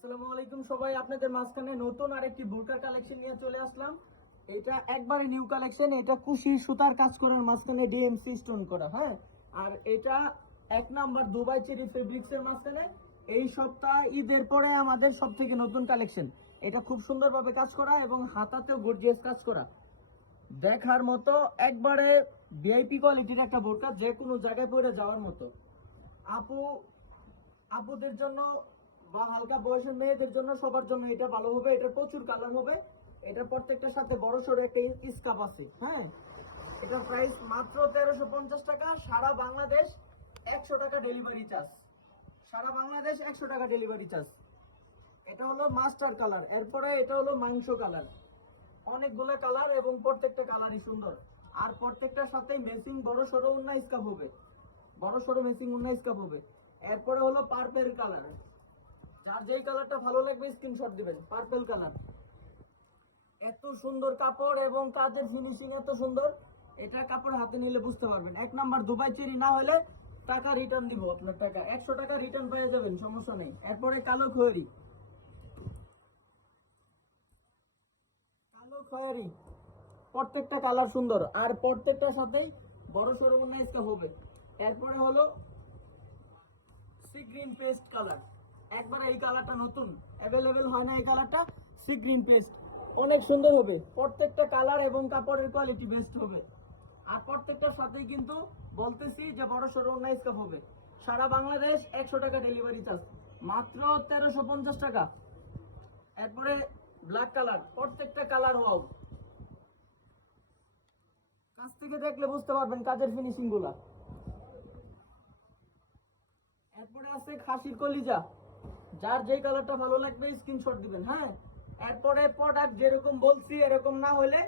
আসসালামু আলাইকুম সবাই, আপনাদের মাঝখানে নতুন আরেকটি বোরকা কালেকশন নিয়ে চলে আসলাম। এটা একবারে নিউ কালেকশন। এটা কুশি সুতার কাজ করার মাঝখানে ডিএমসি স্টোন করা, হ্যাঁ। আর এটা এক নাম্বার দুবাই চেরি ফেব্রিক্স এর মাঝখানে এই সপ্তাহ ঈদের পরে আমাদের সব থেকে নতুন কালেকশন। এটা খুব সুন্দরভাবে কাজ করা এবং হাতাতেও গর্জিয়াস কাজ করা, দেখার মতো একবারে ভিআইপি কোয়ালিটির একটা বোরকা, যে কোনো জায়গায় পরে যাওয়ার মতো। আপু আপুদের জন্য বা হালকা বয়সের মেয়েদের জন্য, সবার জন্য এটা ভালো হবে। এটা প্রচুর কালার হবে। এটার প্রত্যেকটার সাথে বড় সড়ো একটা স্কার্ফ আছে, হ্যাঁ। এটার প্রাইস মাত্র 1350 টাকা। সারা বাংলাদেশ 100 টাকা ডেলিভারি চার্জ। সারা বাংলাদেশ 100 টাকা ডেলিভারি চার্জ। এটা হলো মাস্টার কালার, এরপরে এটা হলো মাংস কালার। অনেকগুলো কালার এবং প্রত্যেকটা কালারই সুন্দর। আর প্রত্যেকটার সাথে মেসিং বড় সড়ো উন্না স্কার্ফ হবে, বড় সড়ো মেসিং উন্না স্কার্ফ হবে। এরপরে হলো পার্পেল কালার। যার যেই কালারটা ভালো লাগবে স্ক্রিনশট দিবেন। পার্পল কালার, এত সুন্দর কাপড় এবং কাজের ফিনিশিং এত সুন্দর, এটা কাপড় হাতে নিলে বুঝতে পারবেন। এক নাম্বার দুবাই চেরি না হলে টাকা রিটার্ন দিব, আপনার টাকা 100 টাকা রিটার্ন পেয়ে যাবেন, সমস্যা নেই। এরপরে কালো খয়েরি, কালো খয়েরি, প্রত্যেকটা কালার সুন্দর আর প্রত্যেকটার সাথেই বড় সড়ো স্কার্ফ হবে। এরপরে হলো সি গ্রিন পেস্ট কালার। একবার এই কালারটা নতুন, অ্যাভেলেবেল হয় না এই কালারটা। সি গ্রিন পেস্ট অনেক সুন্দর হবে। প্রত্যেকটা কালার এবং কাপড়ের কোয়ালিটি বেস্ট হবে। আর প্রত্যেকটার সাথেই কিন্তু বলতেছি যে বড় সড়ো স্কার্ফ হবে। সারা বাংলাদেশ 100 টাকা ডেলিভারি চার্জ, মাত্র 1350 টাকা। এরপরে ব্ল্যাক কালার, প্রত্যেকটা কালার হও, কাছ থেকে দেখলে বুঝতে পারবেন কাজের ফিনিশিং গুলা। এরপরে আছে খাসির কলিজা। যার যেই কালারটা ভালো লাগবে স্ক্রিনশট দিবেন, হ্যাঁ। এরপরে প্রোডাক্ট যেরকম বলছি এরকম না হলে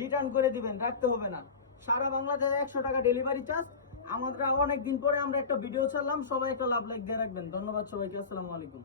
রিটার্ন করে দিবেন, রাখতে হবে না। সারা বাংলাদেশে 100 টাকা ডেলিভারি চার্জ। আমাদের অনেকদিন পরে আমরা একটা ভিডিও ছাড়লাম, সবাই একটা লাভ লাইক দিয়ে রাখবেন। ধন্যবাদ সবাইকে, আসসালামু আলাইকুম।